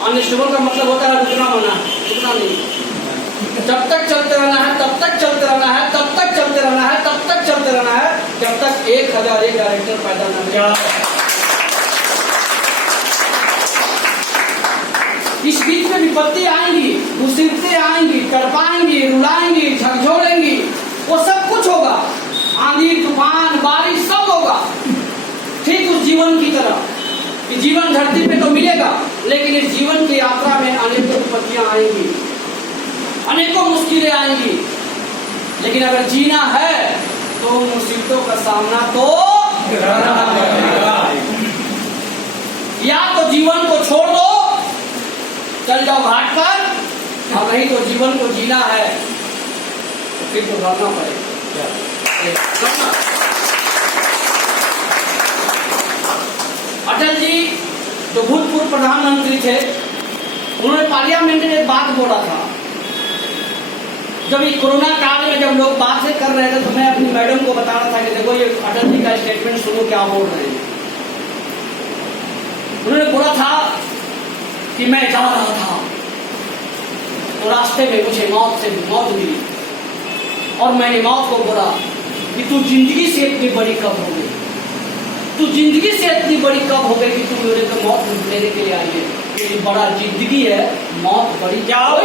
Unstable का मतलब होता है रुकना होना, रुकना नहीं। जब तक चलते रहना है, तब तक चलते रहना है, तब तक चलते रहना है, तब तक चलते रहना है, जब तक 1001 डायरेक्टर पैदा न हो जाए। इस बीच में विपत्ति आएंगी, मुसीबतें आएंगी, तड़पाएंगी, रुलाएंगी, झकझोरेंगी, वो सब कुछ होगा, आंधी तूफान बारिश सब होगा, ठीक उस जीवन की तरह। कि जीवन धरती पे तो मिलेगा, लेकिन इस जीवन की यात्रा में अनेकों विपत्तियां आएंगी, अनेकों मुश्किलें आएंगी, लेकिन अगर जीना है तो मुसीबतों का सामना तो करना पड़ेगा। या तो जीवन को छोड़ दो, चल जाओ घाट पर, और नहीं तो जीवन को जीना है तो फिर तो लड़ना पड़ेगा। अटल जी जो भूतपूर्व प्रधानमंत्री थे, उन्होंने पार्लियामेंट में एक बात बोला था। जब ये कोरोना काल में जब लोग बातें कर रहे थे तो मैं अपनी मैडम को बता रहा था कि देखो ये अटल जी का स्टेटमेंट सुनो क्या बोल रहे हैं। उन्होंने बोला था कि मैं जा रहा था तो रास्ते में मुझे मौत मिली, और मैंने मौत को बोला कि तू जिंदगी से इतनी बड़ी कब हो गई, तू जिंदगी से इतनी बड़ी कब हो गई कि तू मेरे को मौत लेने के लिए आई है। ये बड़ा जिंदगी है, मौत बड़ी क्या हो।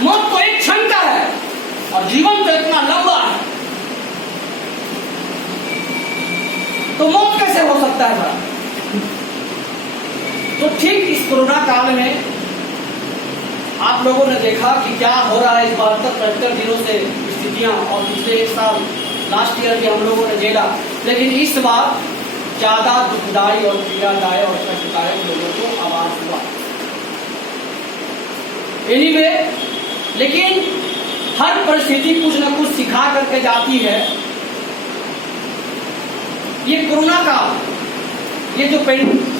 मौत तो एक क्षण का है और जीवन तो इतना लंबा है, तो मौत कैसे हो सकता है बड़ा। तो ठीक इस कोरोना काल में आप लोगों ने देखा कि क्या हो रहा है इस 72-75 दिनों से स्थितियां, और पिछले एक साल लास्ट ईयर भी हम लोगों ने झेला, लेकिन इस बार ज्यादा दुखदायी और पीड़ादायक और कष्टदायक लोगों को आवाज हुआ। एनीवे, लेकिन हर परिस्थिति कुछ न कुछ सिखा करके जाती है। ये कोरोना का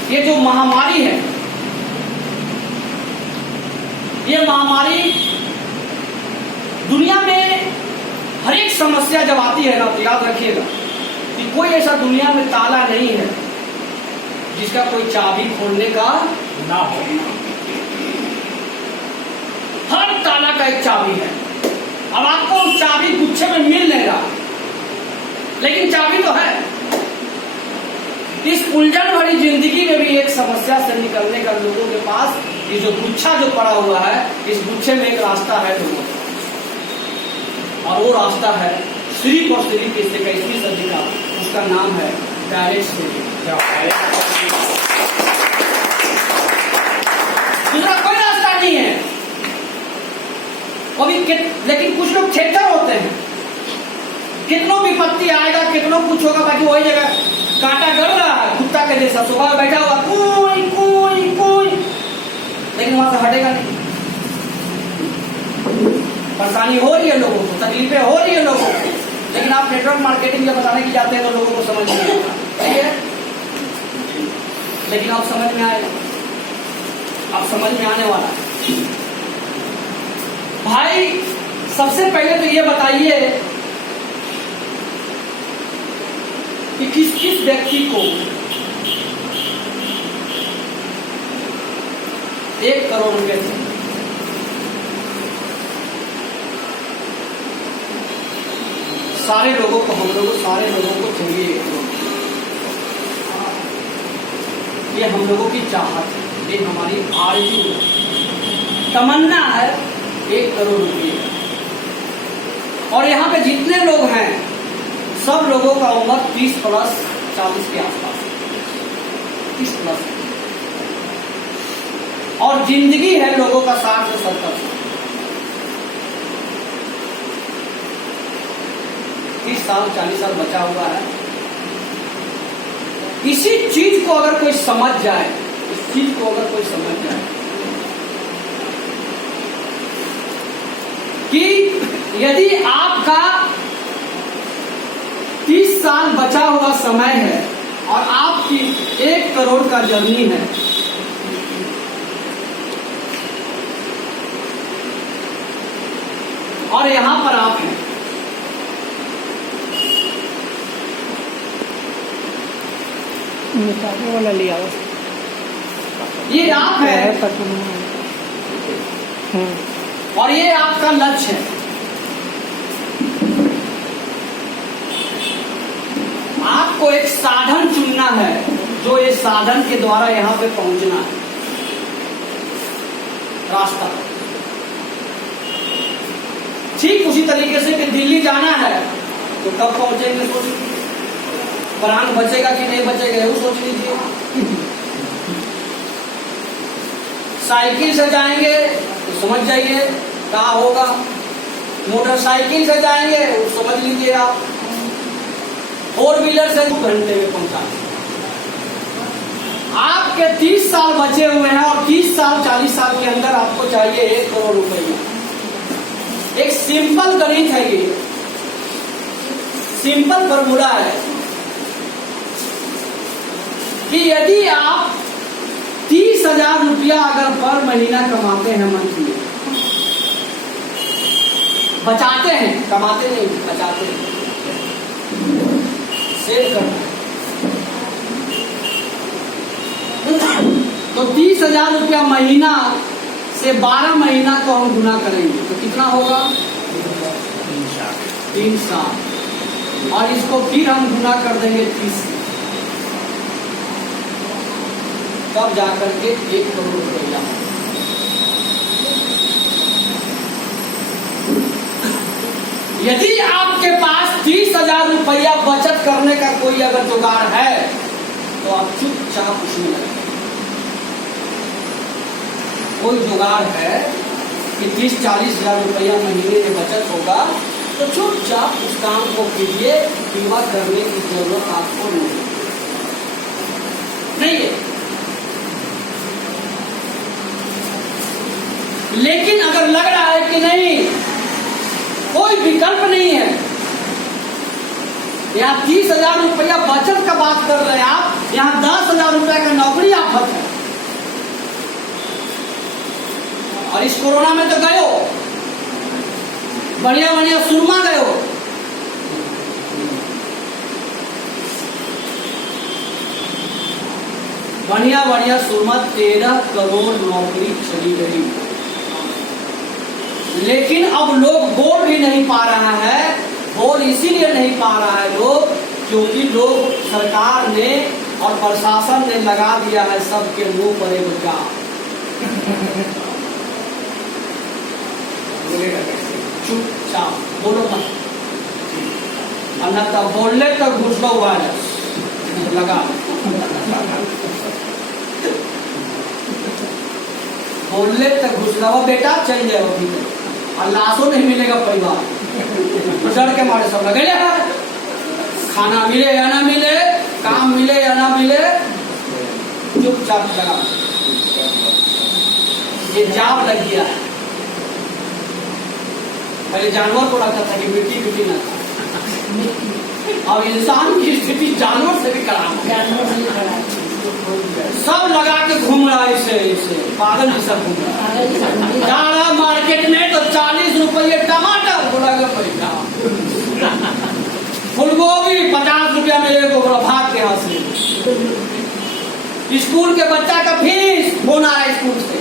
ये जो महामारी है, ये महामारी दुनिया में हर एक समस्या जब आती है ना, तो याद रखिएगा कि कोई ऐसा दुनिया में ताला नहीं है जिसका कोई चाबी खोलने का ना हो। हर ताला का एक चाबी है। अब आपको उस चाबी गुच्छे में मिल नहीं रहा, लेकिन चाबी तो है। इस उलझन भरी जिंदगी में भी एक समस्या से निकलने का लोगों के पास ये जो गुच्छा जो पड़ा हुआ है, इस गुच्छे में एक रास्ता है लोगों, और वो रास्ता है सिर्फ और सिर्फ इस 21वीं सदी का। उसका नाम है डायरेक्ट सेलिंग। दूसरा कोई रास्ता नहीं है। लेकिन कुछ लोग थिएटर होते हैं, कितनों विपत्ति आएगा, कितनों कुछ होगा, बाकी वही जगह कांटा गड़ रहा है कुत्ता के जैसा, सुबह बैठा हुआ कोई कोई कोई, लेकिन वहां से हटेगा नहीं। परेशानी हो रही है लोगों को, तकलीफें हो रही है लोगों को, लेकिन आप नेटवर्क मार्केटिंग जब बताने की जाते हैं तो लोगों को समझ नहीं आता, सही है। लेकिन आप समझ में आएगा, आप समझ में आने वाला है। भाई सबसे पहले तो ये बताइए कि किस किस व्यक्ति को 1 करोड़ रुपए थे। सारे लोगों को, हम लोगों सारे लोगों को चाहिए 1 करोड़। ये हम लोगों की चाहत है, ये हमारी आरज़ू तमन्ना है 1 करोड़ रुपये। और यहाँ पे जितने लोग हैं सब लोगों का उम्र 30 प्लस 40 के आसपास, 30 प्लस, और जिंदगी है लोगों का 60 से 70 साल। 30 साल 40 साल बचा हुआ है। इसी चीज को अगर कोई समझ जाए, इस चीज को अगर कोई समझ जाए कि यदि आपका 30 साल बचा हुआ समय है और आपकी 1 करोड़ का जर्नी है, और यहां पर आप हैं, निकालने वाला लिया हुआ ये आप है और ये आपका लक्ष्य है। आपको एक साधन चुनना है जो ये साधन के द्वारा यहाँ पे पहुंचना है। रास्ता ठीक उसी तरीके से कि दिल्ली जाना है तो कब पहुंचेंगे सोच, प्राण बचेगा कि नहीं बचेगा वो सोच लीजिए। साइकिल से जाएंगे तो समझ जाइए क्या होगा, मोटरसाइकिल से जाएंगे वो समझ लीजिए आप, 4 व्हीलर से 2 घंटे में पहुंचाएंगे। आपके 30 साल बचे हुए हैं और 30 साल 40 साल के अंदर आपको चाहिए 1 करोड़ रुपया। एक सिंपल गणित है ये, सिंपल फॉर्मूला है कि यदि आप 30,000 रुपया अगर पर महीना कमाते हैं मंथली, बचाते हैं, कमाते नहीं बचाते हैं, सेव करना है, तो 30,000 रुपया महीना से 12 महीना को हम गुना करेंगे तो कितना होगा 3 साल, और इसको फिर हम गुना कर देंगे 30 से, तब जाकर के 1 करोड़ रुपया। यदि आपके पास 30,000 रुपया बचत करने का कोई अगर जुगाड़ है तो आप चुपचाप उसमें लगे। कोई जुगाड़ है कि 30-40 हजार रुपया महीने में बचत होगा तो चुपचाप उस काम को कीजिए, बीमा करने की जरूरत आपको नहीं है। लेकिन अगर लग रहा है कि नहीं कोई विकल्प नहीं है, यहाँ 30,000 रुपया बचत का बात कर रहे हैं आप, यहाँ 10,000 रुपया का नौकरी आफत है, और इस कोरोना में तो गए हो, बढ़िया बढ़िया सुरमा गए हो, बढ़िया बढ़िया सुरमा 13 करोड़ नौकरी चली गई। लेकिन अब लोग बोल भी नहीं पा रहा है, बोल इसीलिए नहीं पा रहा है लोग क्योंकि लोग सरकार ने और प्रशासन ने लगा दिया है सबके मुंह पर एक जाम। चुपचाप बोलो मत, अन्यथा बोलने तक घुस लो वायरस लगा, बोलने तक घुस लो बेटा, चल जाओ भीतर और लाशों नहीं मिलेगा परिवार, डर के मारे सब लगे हैं। खाना मिले या ना मिले, काम मिले या ना मिले, चुपचाप लगा, ये जाम लग गया है। पहले जानवर को लगता था कि मिट्टी मिट्टी ना था, और इंसान की स्थिति जानवर से भी खराब है, सब लगा के घूम रहा है, इसे पागल ही सब घूम रहा है। जा रहा मार्केट में तो 40 रुपये टमाटर बोला गया पैसा, फूलगोभी 50 रुपया मिलेगा, भाग के यहाँ से। स्कूल के बच्चा का फीस फोन आ रहा है स्कूल से,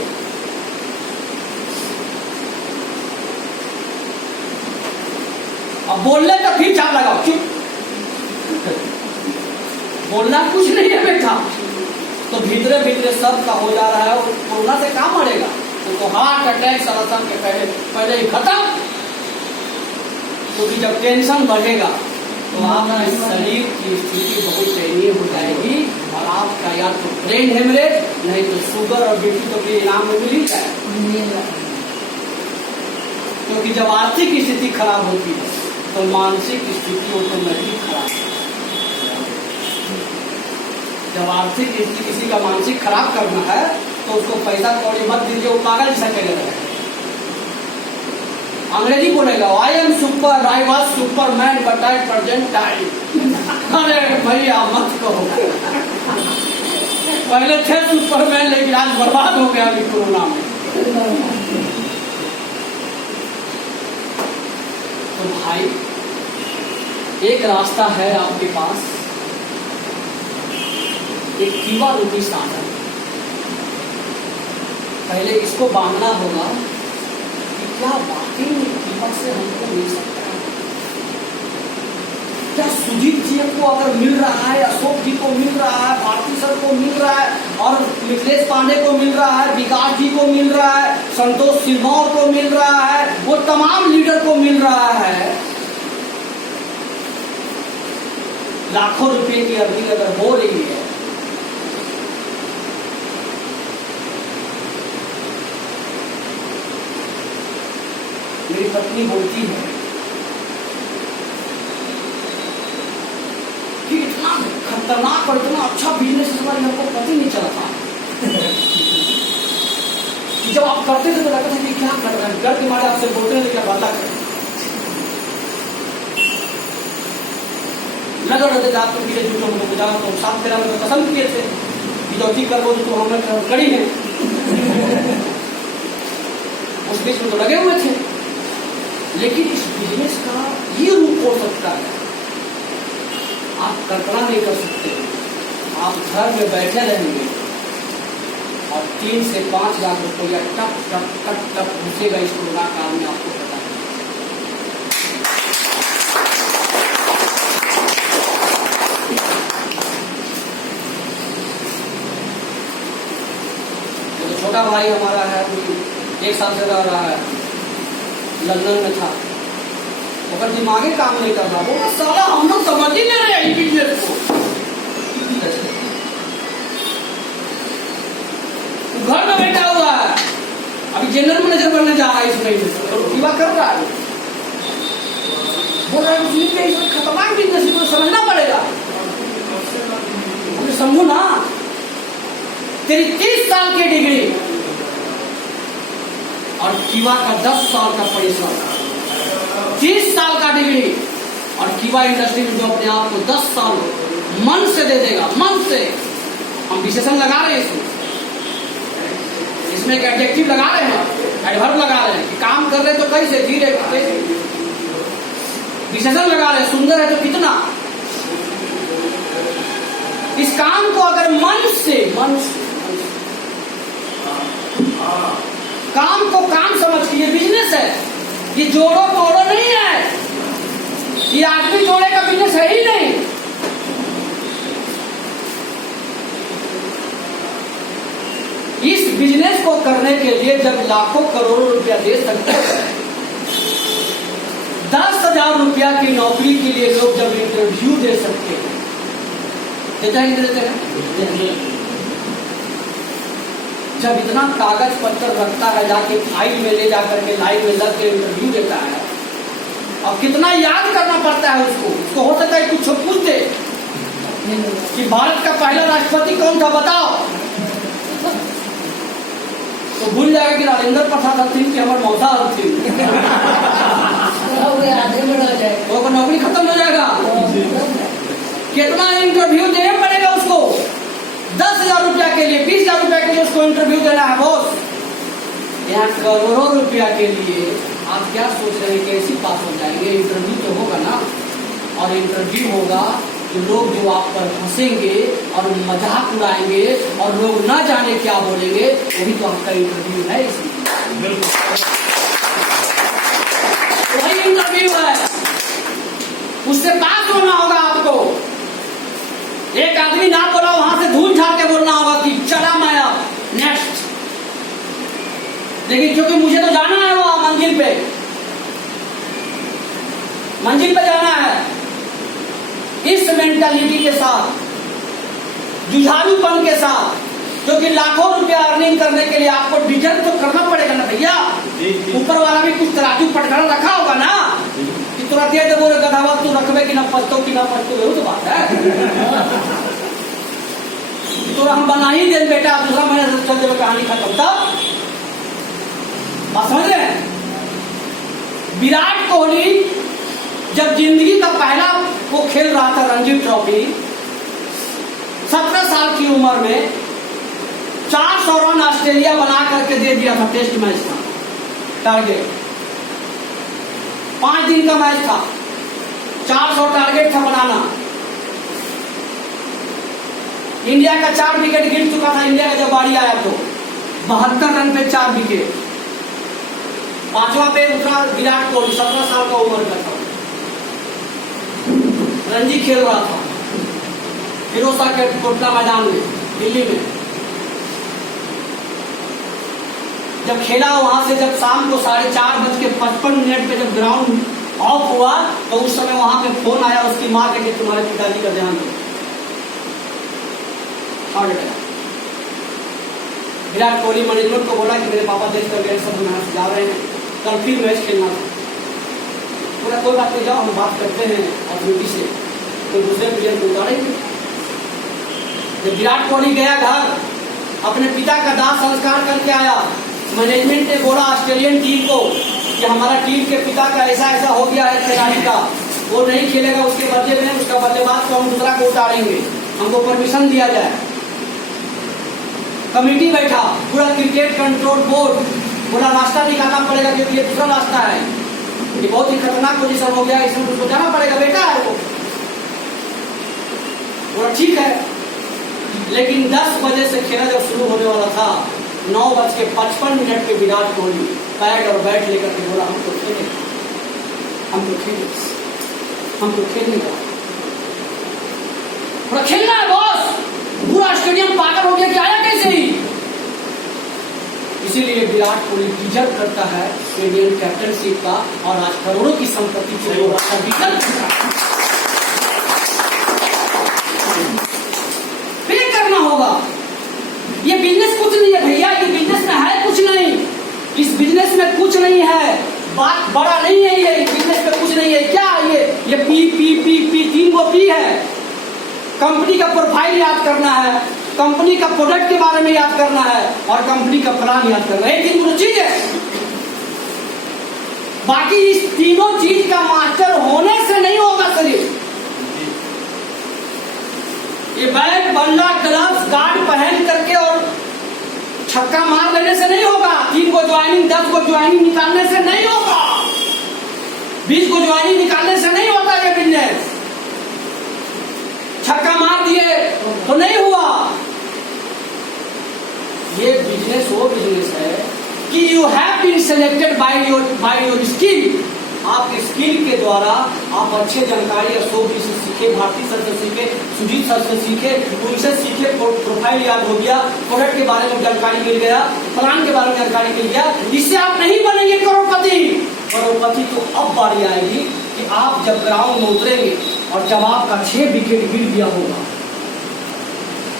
अब बोलने का फिर चाप लगाओ, चुप, बोलना कुछ नहीं है बेटा, तो भीतरे भीतरे सबका हो जा रहा है, और कोरोना से कहाँ मरेगा, तो हार्ट अटैक सरसम के पहले ही खत्म। क्योंकि जब टेंशन बढ़ेगा तो आपका शरीर की स्थिति बहुत दयनीय हो जाएगी, और आपका या तो ब्रेन हेमरेज नहीं तो शुगर और बीपी तो भी इनाम में मिल जाए। क्योंकि जब आर्थिक स्थिति खराब होती है तो मानसिक स्थिति ऑटोमेटिक खराब है। जब आर्थिक स्थिति किसी का मानसिक खराब करना है तो उसको पैसा कौड़ी मत दीजिए, वो पागल जैसा चले रहेगा, अंग्रेजी बोलेगा I am super, I was Superman but I present time. अरे भैया मत कहो, पहले थे सुपरमैन लेकिन आज बर्बाद हो गया अभी कोरोना में। तो भाई एक रास्ता है आपके पास, एक कीवा रूपी साधन। पहले इसको बांधना होगा कि क्या वाकई में कीमत से हमको मिल सकता है, क्या सुजीत जी को अगर मिल रहा है, अशोक जी को मिल रहा है, भारती सर को मिल रहा है, और मिथिलेश पांडे को मिल रहा है, विकास जी को मिल रहा है, संतोष सिरमौर को मिल रहा है, वो तमाम लीडर को मिल रहा है। लाखों रुपए की अर्निंग अगर हो रही है, मेरी पत्नी बोलती है कि इतना खतरनाक और इतना अच्छा बिजनेस इस बार हमको पता ही नहीं चला था। जब आप करते थे तो लगता था कि क्या कर रहे हैं, डर के मारे आपसे बोलते हैं क्या बदला करें, लगा रहते थे आपको पीछे झूठों को बुझाओ तो साथ तेरा में कसम किए थे कि जो ठीक कर वो तो हमने कड़ी है। उस बीच में तो लगे हुए थे, लेकिन इस बिजनेस का ये रूप हो सकता है, आप कल्पना नहीं कर सकते। आप घर में बैठे रहेंगे और 3 से 5 लाख रुपया टप टप टप टप घुसेगा इस कोरोना काल में, आपको पता है। तो छोटा भाई हमारा है, 1 साल से रह रहा है, लंदन में था, अगर दिमागे काम नहीं कर रहा, वो साला हम लोग समझ ही नहीं रहे बिजनेस को। घर में बैठा हुआ है, अभी जनरल मैनेजर बनने जा रहा है इस महीने से, कीवा कर रहा है, बोल रहा है खतरनाक बिजनेस को समझना पड़ेगा। हमने समझो ना, तेरी 30 साल की डिग्री और कीवा का 10 साल का परिश्रम, 30 साल का डिग्री और कीवा इंडस्ट्री में जो अपने आप को 10 साल मन से दे देगा, मन से। हम विशेषण लगा रहे हैं इसमें एक एडजेक्टिव लगा रहे हैं, एडवर्ब लगा रहे हैं कि काम कर रहे तो कैसे, धीरे कैसे, विशेषण लगा रहे हैं, सुंदर है तो कितना। इस काम को अगर मन से काम को काम समझ के, ये बिजनेस है, ये जोड़ो तोड़ो नहीं है, ये आदमी जोड़े का बिजनेस है ही नहीं। इस बिजनेस को करने के लिए जब लाखों करोड़ों रुपया दे सकते हैं, 10,000 रुपया की नौकरी के लिए लोग जब इंटरव्यू दे सकते हैं, देते हैं। जब इतना कागज पत्तर रखता है, जाके फाइल में ले जाकर के लाइन में लग के इंटरव्यू देता है, और कितना याद करना पड़ता है उसको हो सकता है कुछ पूछ दे कि भारत का पहला राष्ट्रपति कौन था बताओ, तो भूल जाएगा कि राजेंद्र प्रसाद हथिन कि हमारे मौसा हथिन, वो नौकरी खत्म हो जाएगा। कितना इंटरव्यू देना पड़ेगा उसको, 10,000 रुपया के लिए, 20,000 रुपया के लिए उसको इंटरव्यू देना है बॉस। यहाँ करोड़ों रुपया के लिए आप क्या सोच रहे हैं, कैसे पास हो जाएंगे? इंटरव्यू तो होगा ना, और इंटरव्यू होगा तो लोग जो आप पर हंसेंगे और मजाक उड़ाएंगे और लोग ना जाने क्या बोलेंगे, वही तो आपका इंटरव्यू है। इसलिए वही इंटरव्यू है, उससे पास होना होगा आपको। एक आदमी ना बोला, वहां से धूल झाड़ के बोलना होगा कि चला मैं अब नेक्स्ट। लेकिन क्योंकि मुझे तो जाना है वो मंजिल पे जाना है, इस मेंटालिटी के साथ, जुझारूपन के साथ, क्योंकि लाखों रुपया अर्निंग करने के लिए आपको डिजर्व तो करना पड़ेगा ना भैया। ऊपर वाला भी कुछ तराजू पटखड़ा रखा होगा ना कि तुरंत ये बोले गधावा तू रखबे कि ना पछतो कि ना पछतो, वो तो बात है। तो हम बना ही दे बेटा, दूसरा महीने से चल देवे, कहानी खत्म। तब बात समझ रहे हैं? विराट कोहली जब जिंदगी का पहला वो खेल रहा था रणजी ट्रॉफी, 17 साल की उम्र में 400 रन ऑस्ट्रेलिया बना करके दे दिया था। टेस्ट मैच था, टारगेट 5 दिन का मैच था, 400 टारगेट था बनाना। इंडिया का 4 विकेट गिर चुका था इंडिया का जब बारी आया तो 72 रन पे 4 विकेट। 5वां पे उतरा विराट कोहली, 17 साल का उम्र का था, रणजी खेल रहा था फिरोज के कोटला मैदान में दिल्ली में। जब खेला वहां से, जब शाम को 4:55 पे जब ग्राउंड ऑफ हुआ तो उस समय वहां पे फोन आया उसकी मां के कि तुम्हारे पिताजी का ध्यान दो, heart attack. Virat Kohli management को बोला कि मेरे पापा देख कर गए, सब यहाँ से जा रहे हैं, कल फिर मैच खेलना था। बोला कोई बात नहीं, जाओ हम बात करते हैं अथॉरिटी से, तो दूसरे प्लेयर को उतारेंगे। जब विराट कोहली गया घर, अपने पिता का दाह संस्कार करके आया, मैनेजमेंट ने बोला ऑस्ट्रेलियन टीम को कि हमारा टीम के पिता का ऐसा ऐसा हो गया है खिलाड़ी का, वो नहीं खेलेगा, उसके बदले में उसका बल्लेबाज को हम दूसरा को उतारेंगे, हमको परमिशन दिया जाए। कमेटी बैठा, पूरा क्रिकेट कंट्रोल बोर्ड बोला रास्ता निकालना पड़ेगा क्योंकि ये दूसरा रास्ता है, ये बहुत ही खतरनाक पोजीशन हो गया, इसमें उसको जाना पड़ेगा, बेटा है वो। बोला ठीक है, लेकिन 10 बजे से खेला जब शुरू होने वाला था, 9:55 पे विराट कोहली पैड और बैट लेकर के बोला हमको खेलेंगे, हमको खेलने का, बोला खेलना है बॉस। पूरा स्टेडियम पागल हो गया कि आया कैसे ही। इसीलिए विराट कोहली डिजर्व करता है स्टेडियम कैप्टनशिप का, और आज करोड़ों की संपत्ति से पे करना होगा। ये बिजनेस कुछ नहीं है भैया, ये बिजनेस में है कुछ नहीं, इस बिजनेस में कुछ नहीं है, बात बड़ा नहीं है ये बिजनेस में कुछ नहीं है। क्या ये पी पी पी पी 3 गो पी है। कंपनी का प्रोफाइल याद करना है, कंपनी का प्रोडक्ट के बारे में याद करना है, और कंपनी का प्लान याद करना है, एक 3 चीज है। बाकी इस तीनों चीज का मास्टर होने से नहीं होगा शरीर। ये बैट, बल्ला, ग्लव्स, गार्ड पहन करके और छक्का मार लेने से नहीं होगा। 3 को ज्वाइनिंग, 10 को ज्वाइनिंग निकालने से नहीं होगा, 20 को ज्वाइनिंग निकालने से नहीं होता ये बिजनेस। छक्का मार दिए तो नहीं हुआ। ये बिजनेस वो बिजनेस है कि you have been selected by your skill. आपके स्किल के द्वारा आप अच्छे जानकारी अशोक जी से सीखे, भारती सर से सीखे, सुजीत सर से सीखे, उनसे सीखे, प्रोफाइल याद हो गया, प्रोडक्ट के बारे में जानकारी मिल गया, प्लान के बारे में जानकारी मिल गया। इससे आप नहीं बनेंगे करोड़पति। करोड़पति तो अब बारी आएगी कि आप जब ग्राउंड में उतरेंगे और जब आपका 6 विकेट गिर गया होगा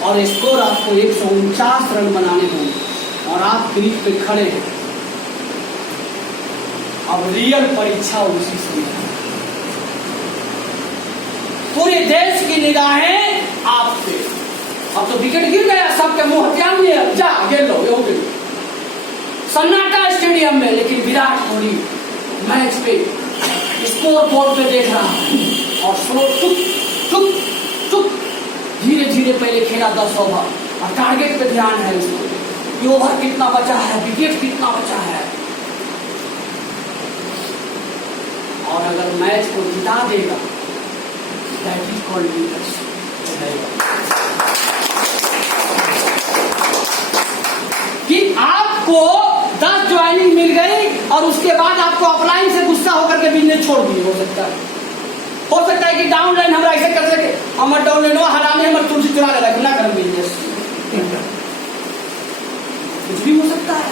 और स्कोर आपको 149 रन बनाने होंगे और आप क्रीज पे खड़े हैं, अब रियल परीक्षा उसी से है। पूरे देश की निगाहें आप पे। अब तो विकेट गिर गया, सबके मुंह हथियार लिए जा खेल लो, ये हो गया सन्नाटा स्टेडियम में। लेकिन विराट कोहली मैच पे स्कोर बोर्ड पे देख रहा है और स्लो चुप चुप धीरे धीरे पहले खेला 10 ओवर और टारगेट पे ध्यान है उसको, ये ओवर कितना बचा है, विकेट कितना बचा है। और अगर मैच को जिता देगा, दैट इज कॉल्ड लीडरशिप। कि आपको 10 ज्वाइनिंग मिल गई और उसके बाद आपको अपलाइन से गुस्सा होकर के बिजनेस छोड़ दिए। हो सकता है कि डाउनलाइन हम ऐसे कर सके, हमारे डाउनलाइन हराने हमारे तुलसी चुरा ले रखना कर बिजनेस, कुछ भी हो सकता है।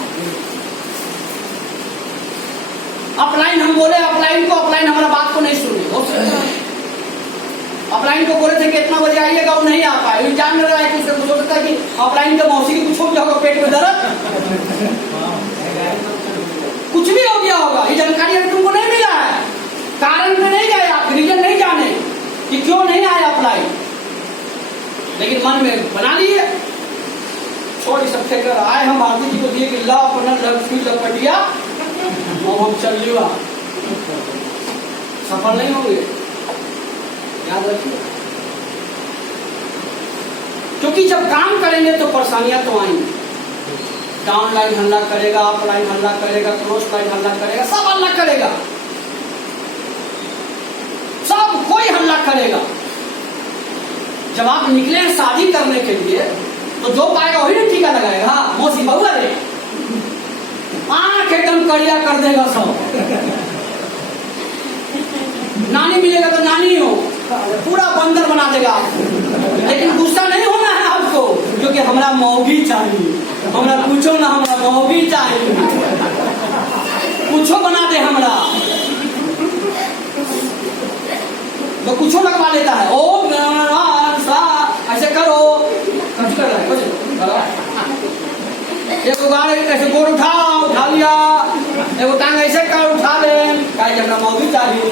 अपलाइन हम बोले, अपलाइन हमारा बात को नहीं सुने, हो सकता है अपलाइन को बोले थे कि इतना बजे आइएगा, वो नहीं आ पाए, जान रहा है कि उससे कुछ हो सकता है कि अपलाइन का मौसी की कुछ हो गया होगा, पेट में दर्द, कुछ भी हो गया होगा। ये जानकारी अभी तुमको नहीं मिला है, कारण में नहीं गए आप, रीजन नहीं जाने कि क्यों नहीं आया अपलाइन, लेकिन मन में बना लिए छोड़ सकते कर आए। हम भारती जी को दिए कि ला अपना लपटिया और हम चल लिया, सफल नहीं होंगे, याद रखिए। क्योंकि जब काम करेंगे तो परेशानियां तो आएंगी। डाउन लाइन हल्ला करेगा, अप लाइन हल्ला करेगा, क्रॉस लाइन हल्ला करेगा, सब हल्ला करेगा, सब कोई हल्ला करेगा। जब आप निकले हैं शादी करने के लिए तो जो पाएगा वही ना टीका लगाएगा। मौसी बउआ रे, आंख एकदम करिया कर देगा सब। नानी मिलेगा तो नानी हो, पूरा बंदर बना देगा। लेकिन गुस्सा नहीं होना है आपको, क्योंकि हमारा मौगी चाहिए। हमारा पूछो ना, हमारा मौगी चाहिए, पूछो बना दे हमरा। तो कुछ लगवा लेता है, ओ ऐसे करो, कुछ कर रहा है, कुछ करो। एक गाड़ी ऐसे गोड़ उठा लिया, एगो टांग ऐसे कर उठा ले, काहे जब मौगी चाहिए।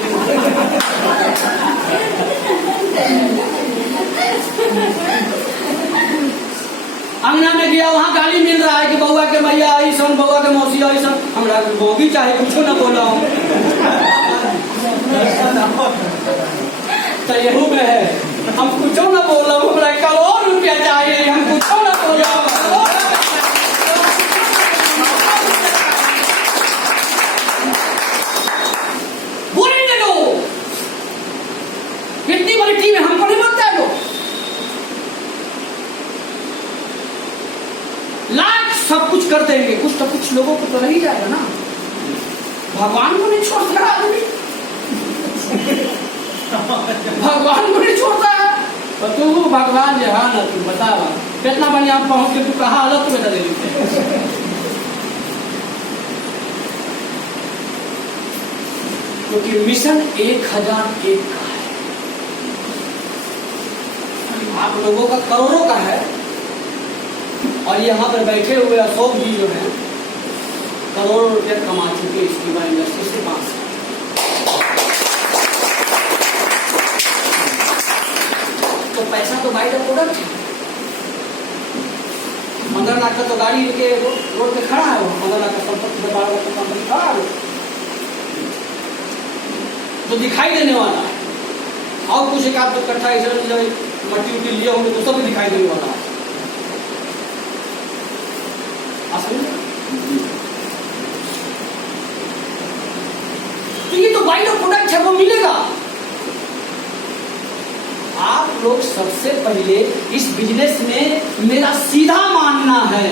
अंगना में गया, वहाँ गाली मिल रहा है कि बउआ के मैया आई सन, बउआ के मौसी आई सन, हमरा मौगी चाहिए, कुछ न बोला। तो यहू में है, हम कुछ न बोला, हमरा करोड़ रुपया चाहिए, हम कुछ न बोला। बोले ले लो, कितनी बड़ी टीम है, हमको नहीं बनता है वो। लाख सब कुछ कर देंगे, कुछ तो कुछ लोगों को तो नहीं जाएगा ना। भगवान को नहीं छोड़ता आदमी, भगवान को नहीं छोड़ता है। तो तू भगवान जो है ना, तू बता कितना बढ़िया पहुंच के तू कहा हालत में बता दे। क्योंकि मिशन 1001 का है, आप लोगों का करोड़ों का है। और यहाँ पर बैठे हुए अशोक जी जो हैं, करोड़ों रुपये कमा चुके इसकी बार इंडस्ट्री से 5 साल। तो पैसा तो बाई द प्रोडक्ट है। 15 लाख का तो गाड़ी के रोड पे खड़ा है, वो 15 लाख का संपत्ति 12 लाख का कंपनी खड़ा है, तो दिखाई देने वाला है। और कुछ एक आध कट्ठा इधर मट्टी उट्टी लिए होंगे तो सब दिखाई देने वाला है। तो ये तो बाई द प्रोडक्ट है, वो मिलेगा। आप लोग सबसे पहले इस बिजनेस में मेरा सीधा मानना है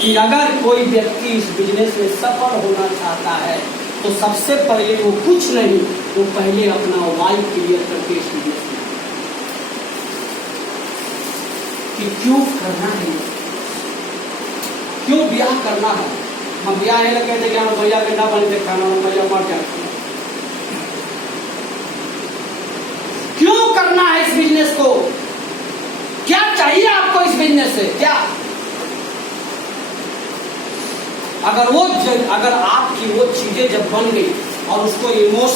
कि अगर कोई व्यक्ति इस बिजनेस में सफल होना चाहता है तो सबसे पहले वो कुछ नहीं, वो पहले अपना वाई क्लियर करके इस बिजनेस में कि क्यों करना है, क्यों ब्याह करना है। हम ब्याह है कहते हैं कि हम भैया के ना बने खाना, भैया मर जाते हैं। क्यों करना है इस बिजनेस को, क्या चाहिए आपको इस बिजनेस से, क्या? अगर आपकी वो चीजें जब बन गई और उसको इमोशन